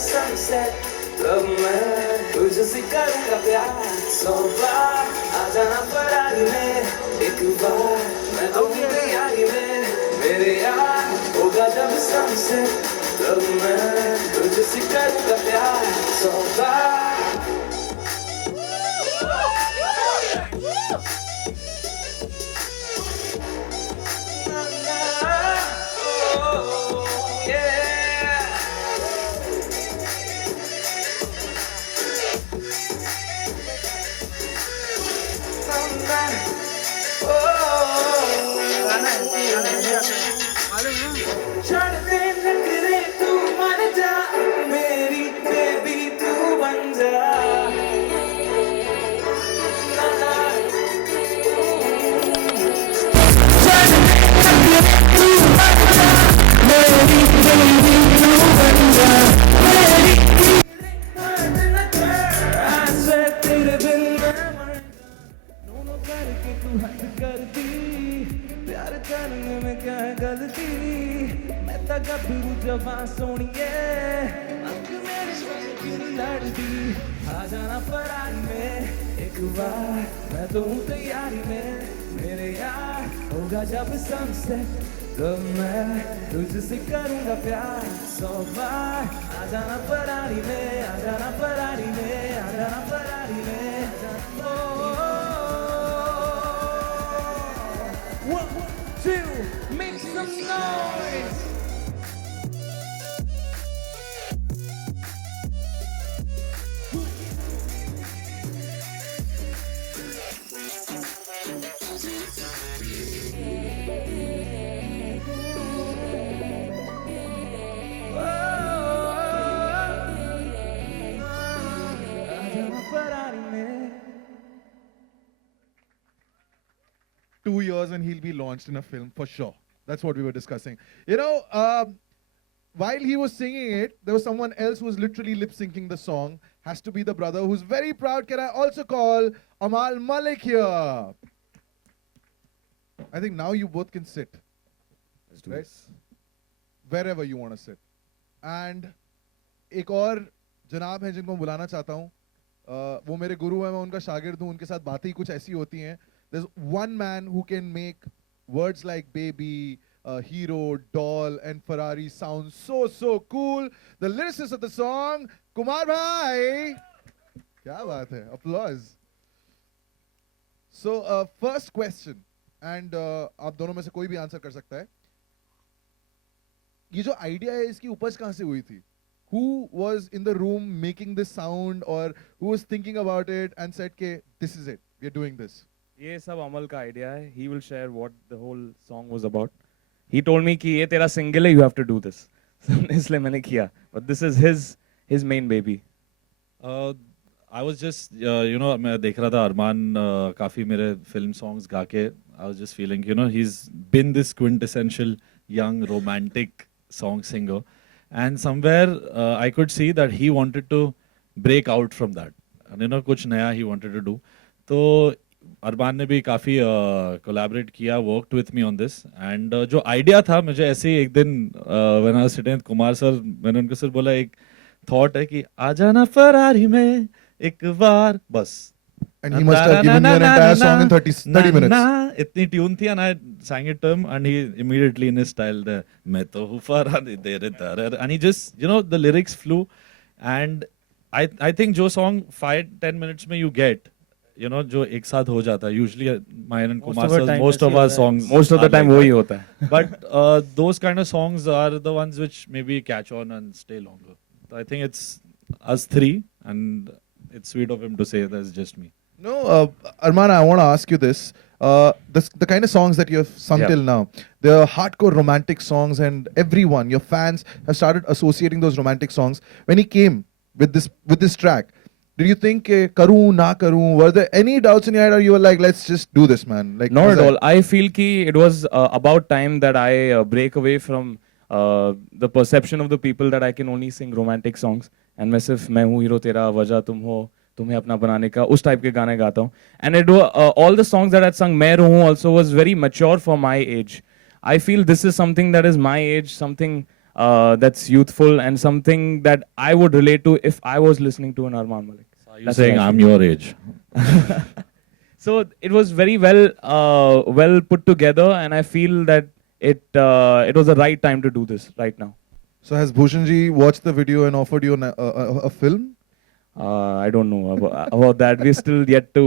sunset. Love मैं तुझसे करूँगा प्यार 100 बार आ जाना फरारी में एक बार मैं तो हूँ तैयारी में मेरे यार होगा जब sunset. Love मैं तुझसे करूँगा प्यार 100 बार. जवां सोनिए लड़ती आ जाना फरारी में एक बार मैं तो हूँ तैयारी में मेरे यार होगा जब sunset. तो मैं तुझसे करूँगा प्यार 100 बार आ जाना फरारी में आ जाना फरारी में आ जाना फरारी में. 1, 2 make some noise. Ferrari 2 years and he'll be launched in a film for sure. That's what we were discussing. You know, while he was singing it, there was someone else who was literally lip syncing the song. Has to be the brother who's very proud. Can I also call Amal Malik here? I think now you both can sit. Let's do Right? this. Wherever you want to sit. And एक और जनाब हैं जिनको मैं बुलाना चाहता हूँ. वो मेरे गुरु हैं, मैं उनका शागिर्द हूँ. उनके साथ बातें ही कुछ ऐसी होती हैं. There's one man who can make words like baby, hero, doll, and Ferrari sound so cool. The lyricist of the song, Kumar Bhai. क्या बात है? Applause. So first question, and आप दोनों में से कोई भी आंसर कर सकता है. ये जो आइडिया है इसकी उपज कहाँ से हुई थी? Who was in the room making this sound, or who was thinking about it and said के this is it, we are doing this? ये सब अमल का आइडिया है. He will share what the whole song was about. He told me कि ये तेरा single है, you have to do this. इसलिए मैंने किया. But this is his main baby. I was just, मैं देख रहा था अरमान काफ़ी मेरे film songs गा के, I was just feeling, he's been this quintessential young romantic song singer. And somewhere I could see that he wanted to break out from that. And कुछ नया he wanted to do. तो अरमान ने भी काफ़ी collaborate किया, worked with me on this. And जो idea था, मुझे ऐसे ही एक दिन when I was sitting with Kumar sir, मैंने उनको सिर्फ बोला एक thought है कि आ जाना फरारी में एक बार बस. And he must have given you an entire song in 30 minutes. इतनी ट्यून थी and I sang it to him and he immediately in his style there मैं तो हूँ फरारी तेरे तरह, and he just the lyrics flew. And I think जो song 5-10 minutes में you get जो एक साथ हो जाता है, usually mine and Kumar sir, most of our songs Most of the time वही होता है. but those kind of songs are the ones which maybe catch on and stay longer. So I think it's us three, and it's sweet of him to say that's just me. No, Arman, I want to ask you this. The kind of songs that you have sung till now, they're hardcore romantic songs, and everyone, your fans, have started associating those romantic songs. When he came with this track, did you think, karu, na karu? Were there any doubts in your head, or you were like, let's just do this, man? Like, Not at all. I feel ki it was about time that I break away from the perception of the people that I can only sing romantic songs. And मैं सिर्फ मैं हूँ hero तेरा वजह तुम हो तुम्हें अपना बनाने का उस टाइप के गाने गाता हूँ. And it all the songs that I sung मैं रहूँ also was very mature for my age. I feel this is something that is my age, something that's youthful and something that I would relate to if I was listening to an Arman Malik. Are you That's saying what I I'm your age? So it was very well put together, and I feel that it was the right time to do this right now. So has Bhushanji watched the video and offered you a film? I don't know about that. We're still yet to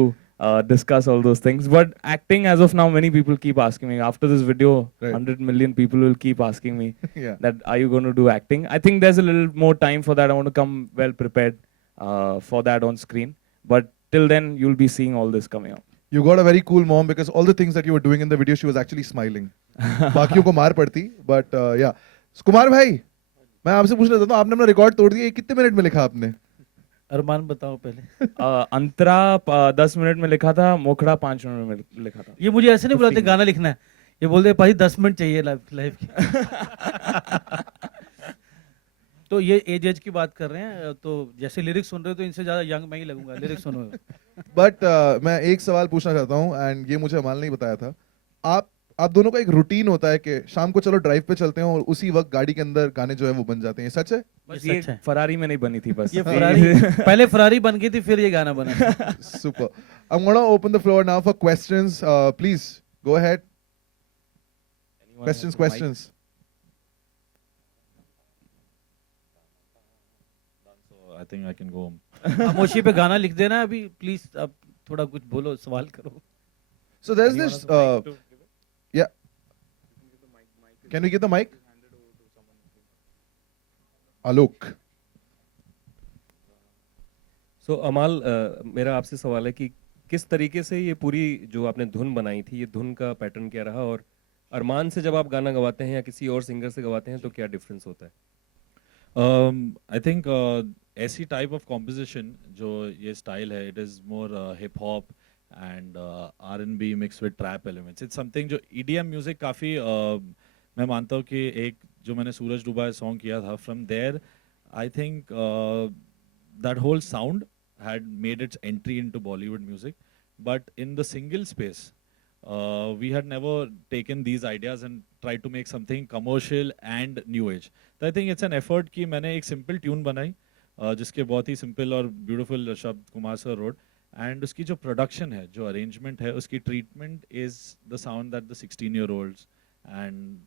discuss all those things. But acting, as of now, many people keep asking me. After this video, Right. 100 million people will keep asking me Yeah. that, are you going to do acting? I think there's a little more time for that. I want to come well prepared for that on screen. But till then, you'll be seeing all this coming up. You got a very cool mom because all the things that you were doing in the video, she was actually smiling. बाकियों को मार पड़ती, but yeah. Kumar भाई, मैं आपसे पूछना चाहता हूँ, आपने अपना रिकॉर्ड तोड़ दिया, ये कितने मिनट में लिखा आपने? अरमान बताओ पहले। अंतरा 10 मिनट में लिखा था, मोखड़ा 5 मिनट में लिखा था। ये मुझे ऐसे नहीं बुलाते गाना लिखना है, ये बोलते भाई 10 मिनट चाहिए लाइफ की। तो ये एज की बात कर रहे हैं, तो जैसे लिरिक्स सुन रहे हो तो इनसे ज्यादा यंग मैं ही लगूंगा लिरिक्स सुनो। बट मैं एक सवाल पूछना चाहता हूँ, एंड ये मुझे अमाल ने ही बताया था। आप दोनों का एक रूटीन होता है कि शाम को चलो ड्राइव पे चलते हैं और उसी वक्त गाड़ी के अंदर गाने जो है वो बन जाते हैं, सच है? बस ये फरारी में नहीं बनी थी बस। ये फरारी पहले फरारी बन गई थी, फिर ये गाना बना। Super. I'm gonna open the floor now for questions. Please go ahead. Questions. So I think I can go home. खामोशी पे गाना लिख देना अभी प्लीज, अब थोड़ा कुछ बोलो, सवाल करो। So there's this. Yeah. Can we get the mic? Alok. सो अमाल, मेरा आपसे सवाल है कि किस तरीके से ये पूरी जो आपने धुन बनाई थी, ये धुन का पैटर्न क्या रहा, और अरमान से जब आप गाना गवाते हैं या किसी और सिंगर से गवाते हैं तो क्या डिफरेंस होता है? I think ऐसी type of composition जो ये style है, it is more hip hop and R&B mixed with trap elements. It's something जो EDM music काफी मैं मानता हूँ कि एक जो मैंने सूरज डूबा सॉन्ग किया था, from there I think that whole sound had made its entry into Bollywood music, but in the single space we had never taken these ideas and tried to make something commercial and new age. So I think it's an effort कि मैंने एक simple tune बनाई जिसके बहुत ही simple और beautiful शब्द Kumar sir wrote, and उसकी जो production है, जो arrangement है, उसकी treatment is the sound that the 16-year-olds and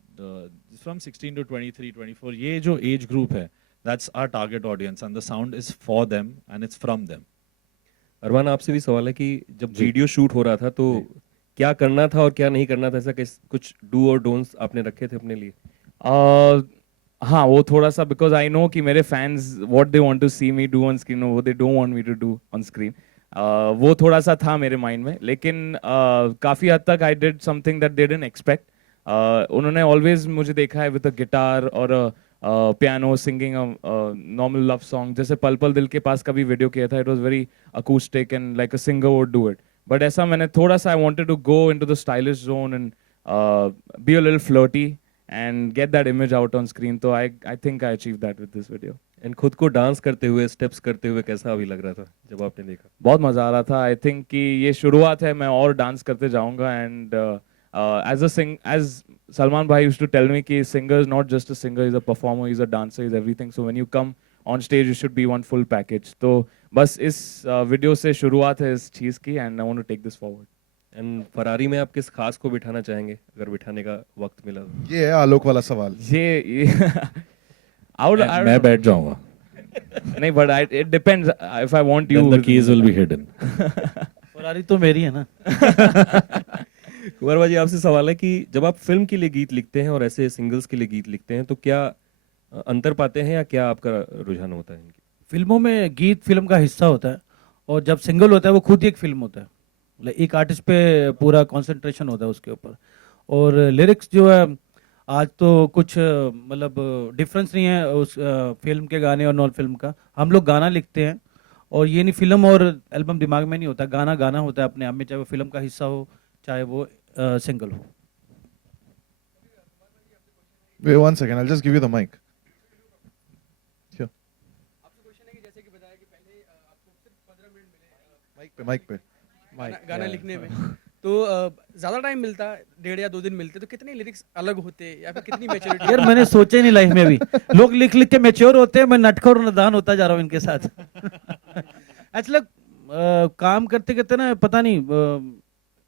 from 16 to 23, 24, ये जो age group है, that's our target audience and the sound is for them and it's from them. अरमान, आपसे भी सवाल है कि जब वीडियो शूट हो रहा था तो क्या करना था और क्या नहीं करना था, ऐसा कुछ डू और डोंट्स आपने रखे थे अपने लिए? हाँ, वो थोड़ा सा, बिकॉज आई नो कि मेरे fans what they want to see me do on screen, वो they don't want me to do on screen, वो थोड़ा सा था मेरे माइंड में, लेकिन काफ़ी हद तक I did something that they didn't expect. उन्होंने ऑलवेज मुझे देखा है विद अ गिटार और piano singing normal love song, जैसे पल पल दिल के पास का भी वीडियो किया था, it was very acoustic and like a singer would do it, but ऐसा मैंने थोड़ा सा I wanted to go into the stylish zone and be a little flirty and get that image out on screen. So I think I achieved that with this video. And खुद को dance करते हुए, steps करते हुए कैसा अभी लग रहा था जब आपने देखा? बहुत मजा आ रहा था. आई थिंक कि ये शुरुआत है, मैं और डांस करते जाऊंगा. And as Salman bhai used to tell me कि singer is not just a singer, he's a performer, he's a dancer, he's everything. So when you come on stage, you should be one full package. तो बस इस video से शुरुआत है इस चीज़ की, and I want to take this forward. And Ferrari में आप किस खास को बिठाना चाहेंगे अगर बिठाने का वक्त मिला तो? ये है आलोक वाला सवाल. ये मैं बैठ जाऊंगा. नहीं, but it depends if I want you. Then the keys will be hidden. Ferrari तो मेरी है ना. कुमार भाई, आपसे सवाल है कि जब आप फिल्म के लिए गीत लिखते हैं और ऐसे सिंगल्स के लिए गीत लिखते हैं तो क्या अंतर पाते हैं या क्या आपका रुझान होता है इनकी? फिल्मों में गीत फिल्म का हिस्सा होता है, और जब सिंगल होता है वो खुद ही एक फिल्म होता है. मतलब एक आर्टिस्ट पे पूरा कंसंट्रेशन होता है उसके ऊपर. और लिरिक्स जो है, आज तो कुछ मतलब डिफरेंस नहीं है उस फिल्म के गाने और नॉन फिल्म का. हम लोग गाना लिखते हैं, और ये नहीं फिल्म और एल्बम दिमाग में नहीं होता, गाना गाना होता है अपने आप में, चाहे वो फिल्म का हिस्सा हो चाहे वो सिंगल हो. Wait 1 second, I'll just give you the mic. Sure. आपसे क्वेश्चन है कि जैसे कि बताया कि पहले आपको सिर्फ 15 मिनट मिले माइक पे गाना लिखने में, तो ज़्यादा टाइम मिलता, 1.5 या 2 दिन मिलते, तो कितने लिरिक्स अलग होते या फिर कितनी मैच्योरिटी? यार मैंने सोचा ही नहीं लाइफ में भी। लोग लिख लिख के मैच्योर होते हैं, मैं नटखोर और नादान होता जा रहा हूँ इनके साथ। एक्चुअली काम करते करते ना पता नहीं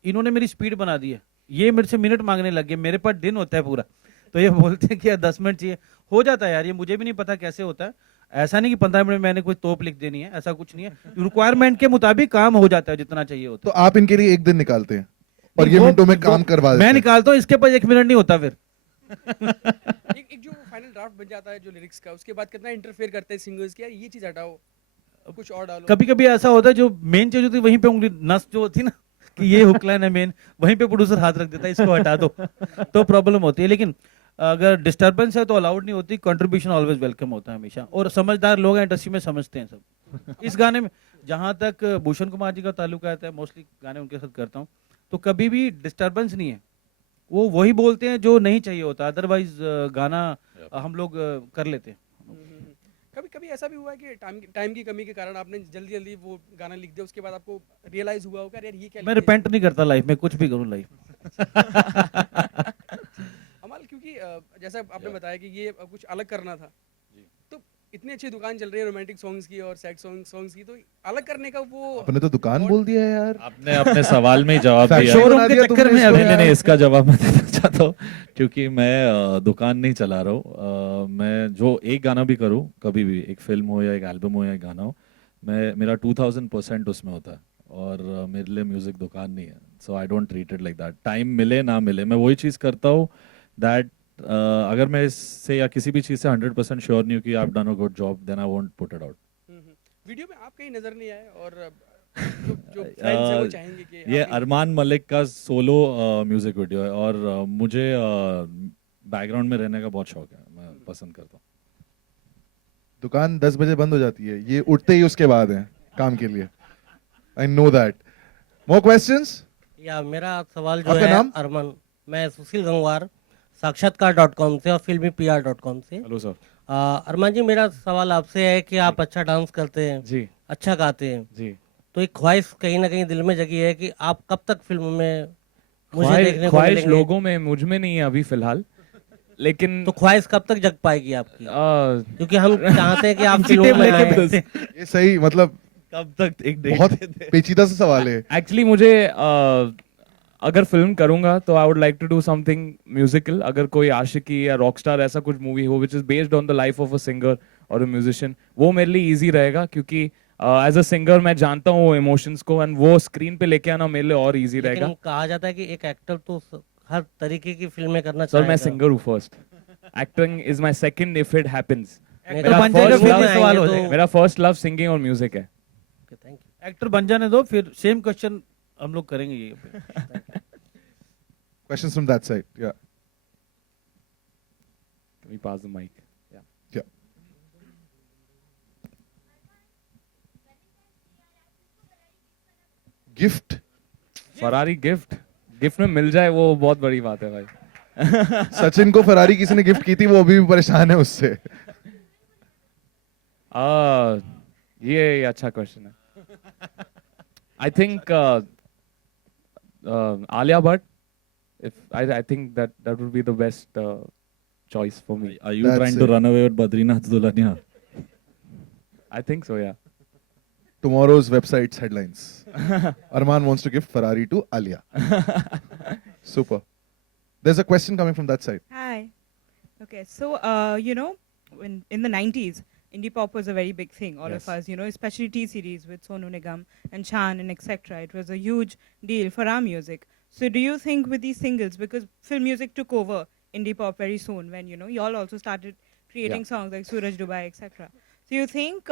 इन्होंने मेरी स्पीड बना दी है। ये मेरे से मिनट मांगने लग गए, मेरे पास दिन होता है पूरा, तो ये बोलते हैं कि यार 10 मिनट चाहिए। हो जाता है यार, ये मुझे भी नहीं पता कैसे होता है। ऐसा नहीं कि 15 मिनट में मैंने कोई तोप लिख देनी है, ऐसा कुछ नहीं है। रिक्वायरमेंट के मुताबिक काम हो जाता है जितना चाहिए होता तो आप इनके लिए एक दिन निकालते हैं और नहीं, ये वो- मिनटों में वो- काम करवा देते मैं हैं। निकालता हूँ, इसके पास 1 मिनट नहीं होता फिर। एक जो फाइनल ड्राफ्ट बन जाता है जो लिरिक्स का, उसके बाद कितना इंटरफेयर करते हैं सिंगर्स कि यार ये चीज़ हटाओ, कुछ और डालो? कभी कभी ऐसा होता है जो मेन चीज होती है वहीं पे उंगली नस जो होती है ना कि ये हुक लाइन है मेन, वहीं पे प्रोड्यूसर हाथ रख देता है इसको हटा दो, तो प्रॉब्लम होती है। लेकिन अगर डिस्टरबेंस है तो अलाउड नहीं होती, कंट्रीब्यूशन ऑलवेज वेलकम होता है हमेशा, और समझदार लोग हैं इंडस्ट्री में, समझते हैं सब। इस गाने में जहां तक भूषण कुमार जी का ताल्लुक आता है, मोस्टली गाने उनके साथ करता हूँ, तो कभी भी डिस्टरबेंस नहीं है। वो वही बोलते हैं जो नहीं चाहिए होता, अदरवाइज गाना हम लोग कर लेते हैं। कभी कभी ऐसा भी हुआ है कि टाइम की कमी के कारण आपने जल्दी जल्दी वो गाना लिख दिया, उसके बाद आपको रियलाइज हुआ होगा यार ये क्या मैं लिख दिया? रिपेंट नहीं करता लाइफ में, कुछ भी करूँ लाइफ। अमल, क्योंकि जैसा आपने बताया कि ये कुछ अलग करना था, तो इतनी अच्छी दुकान चल रही है रोमांटिक सॉन्ग्स की और सैड सॉन्ग्स की, तो अलग करने का वो अपने तो दुकान बोल दिया है यार। आपने अपने सवाल में ही जवाब दिया। Factory शोरूम बना के दिया चक्कर तुमने में इसको अभी नहीं यार। नहीं, इसका जवाब मैं देना चाहता हूँ, क्योंकि मैं दुकान नहीं चला रहा हूँ। मैं जो एक गाना भी करूँ, कभी भी एक फिल्म हो या एक एल्बम हो या एक गाना हो, मेरा 2000% उसमें होता है, और मेरे लिए म्यूजिक दुकान नहीं है। So I don't treat it like that. Time मिले ना मिले, मैं वही चीज़ करता हूँ दैट अगर मैं इससे या किसी भी चीज़ से 100% श्योर नहीं हूँ कि आप done a good job, then I won't put it out. Video में आप कहीं नजर नहीं आए, और जो फैंस हैं वो चाहेंगे कि ये आप भी- अरमान मलिक का सोलो म्यूजिक वीडियो है, और मुझे बैकग्राउंड में रहने का बहुत शौक है, मैं पसंद करता हूँ। दुकान 10 बजे बंद हो जाती है, ये उठते ही उसके बाद है काम के लिए। I know that. More questions? या मेरा सवाल जो आपका है नाम? अरमान, मैं सुशील गंगवार साक्षात्कार.com से और filmypr.com से। Hello sir. अरमान जी, मेरा सवाल आपसे है कि आप अच्छा डांस करते हैं, जी अच्छा गाते हैं, जी। तो एक ख्वाहिश कहीं ना कहीं दिल में जगी है कि आप कब तक फिल्म में मुझे देखने को ख्वाहिश मिलेंगे? लोगों में, मुझ में नहीं है अभी फिलहाल, लेकिन तो ख्वाहिश कब तक जग पाएगी आपकी? क्योंकि हम चाहते हैं कि आप इनकी फिल्मों टेप में लेके आएं। भेजते हैं। ये सही, मतलब कब तक एक बहुत पेचीदा सा सवाल है। एक्चुअली मुझे अगर फिल्म करूंगा तो I would like to do something musical. अगर कोई आशिकी या रॉकस्टार ऐसा कुछ मूवी हो which is based on the life of a singer और अ म्यूजिशियन, वो मेरे लिए इजी रहेगा, क्योंकि एज अ सिंगर मैं जानता हूँ इमोशंस को, एंड वो स्क्रीन पे लेके आना मेरे लिए और इजी लेकिन रहेगा। कहा जाता है कि एक एक्टर तो हर तरीके की फिल्में करना सर मैं चाहेगा। सिंगर हूँ first, acting is my second if it happens. Actor बन जाएगा फिर ये सवाल हो जाएगा। मेरा फर्स्ट लव सिंगिंग और म्यूजिक है। Thank you. एक्टर बन जाने दो, फिर सेम क्वेश्चन हम लोग करेंगे ये। Questions from that side? Yeah. Can we pass the mic? Yeah. Gift? Ferrari gift में मिल जाए वो बहुत बड़ी बात है भाई। सचिन को फरारी किसी ने गिफ्ट की थी, वो अभी भी परेशान है उससे। ये अच्छा क्वेश्चन है। I think Alia Bhatt, if I think that would be the best choice for me. Are you That's trying to it. run away with Badrinath Dulhania? I think so, yeah. Tomorrow's website's headlines. Arman wants to give Ferrari to Alia. Super. There's a question coming from that side. Hi. Okay, so you know, in the 90s, indie pop was a very big thing. All Yes. of us, you know, especially T-Series with Sonu Nigam and Chan and etc. It was a huge deal for our music. So do you think with these singles, because film music took over indie pop very soon, when you know y'all also started creating songs like Suraj Dubai, etc. So you think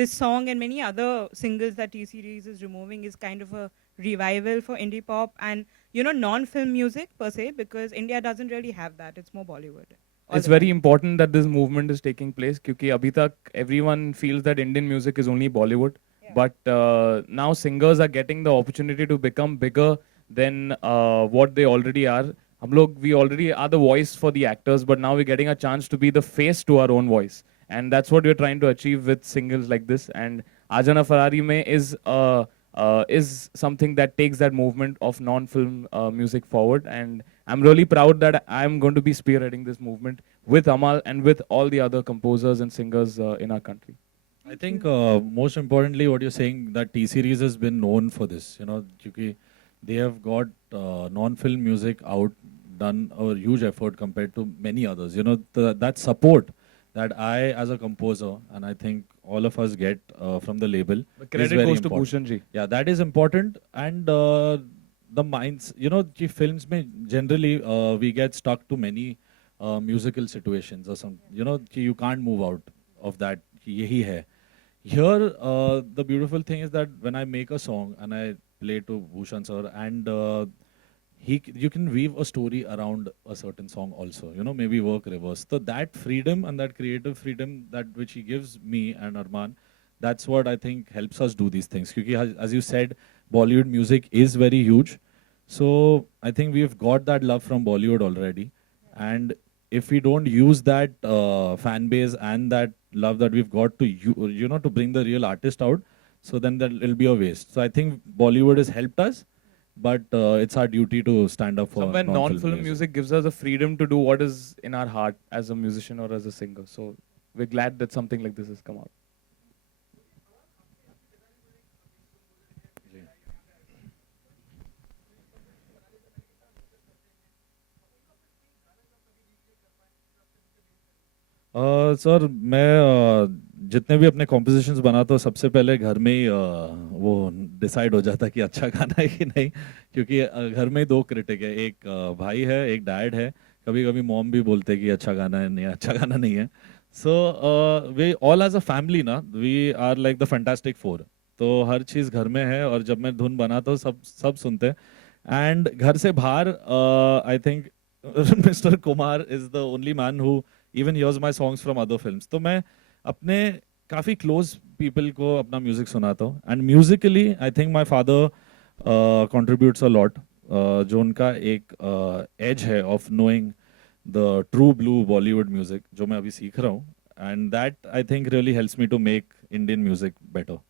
this song and many other singles that T-Series is removing is kind of a revival for indie pop and you know non-film music per se, because India doesn't really have that. It's more Bollywood. all It's the very time. important that this movement is taking place, क्योंकि अभी तक everyone feels that Indian music is only Bollywood, Yeah. but now singers are getting the opportunity to become bigger than what they already are. हम लोग, we already are the voice for the actors, but now we're getting a chance to be the face to our own voice, and that's what we're trying to achieve with singles like this. And Ajana Ferrari mein is is something that takes that movement of non-film music forward. And I'm really proud that I'm going to be spearheading this movement with Amal and with all the other composers and singers in our country. I think most importantly, what you're saying, that T series has been known for this. You know, क्योंकि they have got non-film music out, done a huge effort compared to many others. You know, that support that I, as a composer, and I think all of us get from the label, The is credit very goes to important. Bhushan ji. Yeah, that is important. And the minds, you know, कि films में generally we get stuck to many musical situations or some, you know, कि you can't move out of that, कि यही है. Here, the beautiful thing is that when I make a song and I play to Bhushan sir, and you can weave a story around a certain song also, you know, maybe work reverse. So that freedom and that creative freedom that which he gives me and Arman, that's what I think helps us do these things. Because as you said, Bollywood music is very huge. So I think we've got that love from Bollywood already. And if we don't use that fan base and that love that we've got to, you know, to bring the real artist out, so then that it'll be a waste. So I think Bollywood has helped us, but it's our duty to stand up for Somewhere non-film non-film music gives us the freedom to do what is in our heart as a musician or as a singer. So we're glad that something like this has come out. Sir मैं जितने भी अपने compositions बनाता हूँ सबसे पहले घर में ही वो डिसाइड हो जाता है कि अच्छा गाना है कि नहीं, क्योंकि घर में ही दो क्रिटिक है, एक भाई है, एक डैड है. कभी कभी मॉम भी बोलते हैं कि अच्छा गाना है, नहीं अच्छा गाना नहीं है. So we all as a family ना, we are like the Fantastic Four. तो हर चीज़ घर में है और जब मैं धुन बनाता हूँ सब सुनते हैं. एंड घर से बाहर I think mister Kumar is the only man who even hears my songs from other films. तो मैं अपने काफ़ी close people को अपना music सुनाता हूँ. And musically, I think my father contributes a lot. जो उनका एक edge है of knowing the true blue Bollywood music, जो मैं अभी सीख रहा हूँ. And that, I think, really helps me to make Indian music better.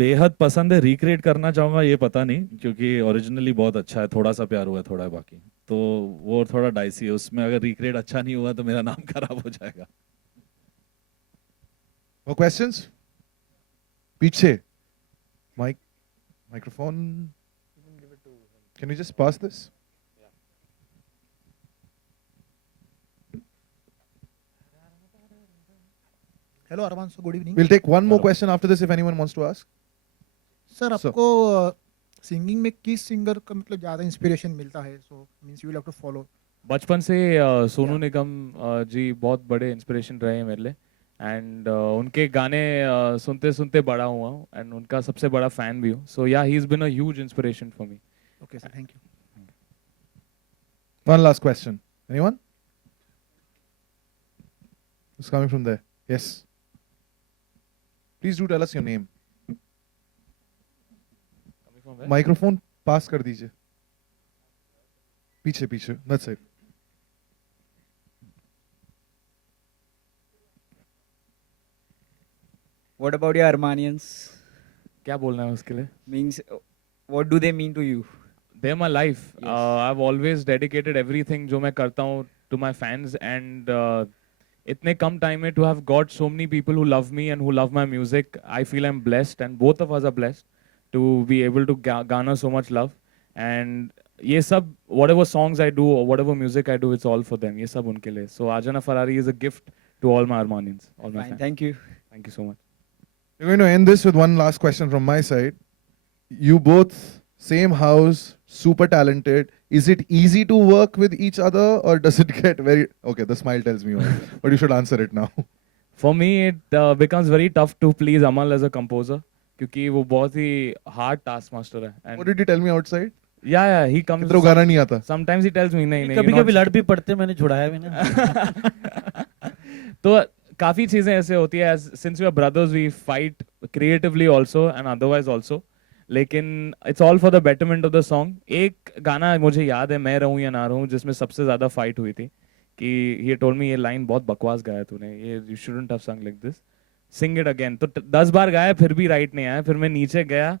बेहद पसंद है, रिक्रिएट करना चाहूँगा ये पता नहीं, क्योंकि ओरिजिनली बहुत अच्छा है, थोड़ा सा प्यार हुआ है, थोड़ा है बाकी, तो वो थोड़ा डाइसी है. उसमें अगर रिक्रिएट अच्छा नहीं हुआ तो मेरा नाम खराब हो जाएगा. More questions? पीछे microphone. Can you just pass this? Hello Armaan sir, good evening. We'll take one more question after this if anyone wants to ask. Sir Sir. आपको सिंगिंग में किस सिंगर का मतलब ज़्यादा इंस्पिरेशन मिलता है? So means you will have to follow. बचपन से सोनू निगम जी बहुत बड़े इंस्पिरेशन रहे हैं मेरे लिए. एंड उनके गाने सुनते सुनते बड़ा हुआ हूँ एंड उनका सबसे बड़ा फैन भी हूँ. So yeah he is been a huge inspiration for me. Okay sir, thank you. One last question. Anyone? It's coming from there. Yes. Please do tell us your name. Microphone pass कर दीजिए. पीछे पीछे. That's it. What about your Armanians? क्या बोलना है उसके लिए? Means, what do they mean to you? They're my life. Yes. I've always dedicated everything जो मैं करता हूँ to my fans, and इतने कम time में to have got so many people who love me and who love my music, I feel I'm blessed, and both of us are blessed to be able to garner so much love. And ये सब whatever songs I do or whatever music I do, it's all for them. ये सब उनके लिए. So Ajana Ferrari is a gift to all my Armanians, all my Fine, fans. thank you. Thank you so much. We're going to end this with one last question from my side. You both, same house, super talented. Is it easy to work with each other, or does it get very... Okay, the smile tells me all, but you should answer it now. For me, it becomes very tough to please Amal as a composer, क्योंकि वो बहुत ही hard taskmaster है. And What did you tell me outside? yeah, he comes. कितना गाना नहीं आता. Sometimes he tells me नहीं. कभी you're कभी not- लड़ भी पड़ते, मैंने छुड़ाया भी ना. तो काफी चीजें ऐसे होती है. Since we are brothers, we fight creatively also and otherwise also. लेकिन it's all for the betterment of the song. एक गाना मुझे याद है, मैं रहूं या ना रहूं, जिसमें सबसे ज्यादा फाइट हुई थी कि he told me ये लाइन बहुत बकवास गाया तूने, ये you shouldn't have sung like this. sing it again. तो 10 बार गाया फिर भी right नहीं आया. फिर मैं नीचे गया.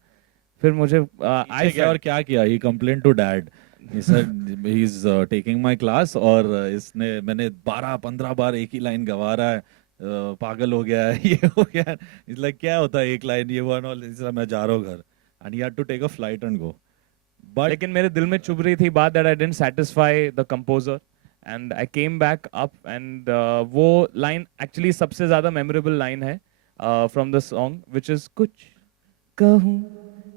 फिर मुझे I गया और क्या किया? He complained to dad. He said he's taking my class और इसने मैंने 12-15 बार एक ही लाइन गवा रहा है. पागल हो गया है, ये हो गया है. He's like क्या होता है एक लाइन ये वो and all. इसलिए मैं जा रहा हूँ घर. And he had to take a flight and go. But लेकिन मेरे दिल में चुभ रही थी बात that I didn't satisfy the composer. And I came back up and वो line actually सबसे ज़्यादा memorable line है from the song, which is कुछ कहूँ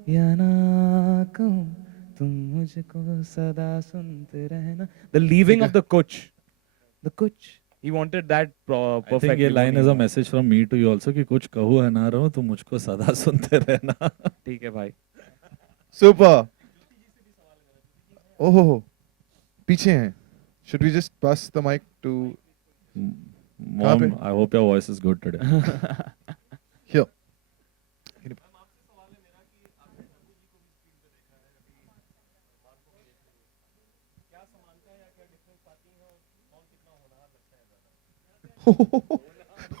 या ना कहूँ तुम मुझको सदा सुनते रहना. The leaving of the कुछ. He wanted that perfect. I think ये line is a message from me to you also कि कुछ कहूँ है ना रहूँ तुम मुझको सदा सुनते रहना. ठीक है भाई. Super. Oh, पीछे हैं. Should we just pass the mic to Mom, I hope your voice is good today. here?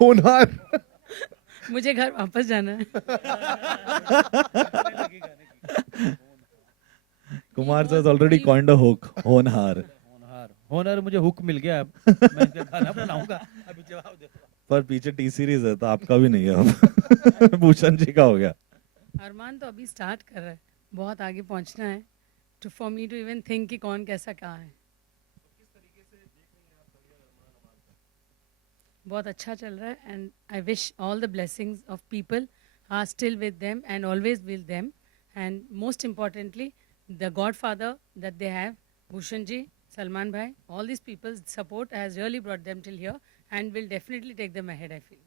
होनहार. मुझे घर वापस जाना है. Kumar has already coined a hook. होनहार. होनहार मुझे हुक मिल गया. अब मैं इनका गाना बनाऊंगा. अभी जवाब दे. पर पीछे टी सीरीज है तो आपका भी नहीं है अब. भूषण जी का हो गया. अरमान तो अभी स्टार्ट कर रहा है. बहुत आगे पहुंचना है. To for me to even think कि कौन कैसा कहाँ है. बहुत अच्छा चल रहा है and I wish all the blessings of people are still with them and always with them, and most importantly the godfather that they have, Bhushan ji, Salman bhai, all these people's support has really brought them till here and will definitely take them ahead, I feel.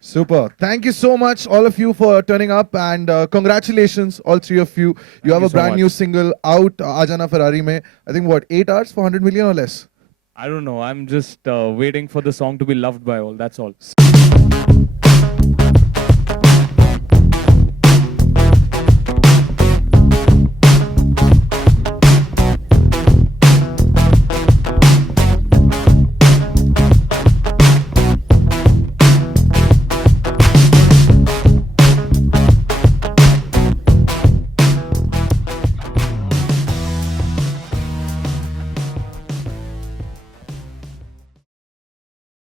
Super. Thank you so much, all of you, for turning up, and congratulations, all three of you. You have a brand new single out, Aajana Ferrari mein. I think what, 8 hours for 100 million or less? I don't know. I'm just waiting for the song to be loved by all. That's all.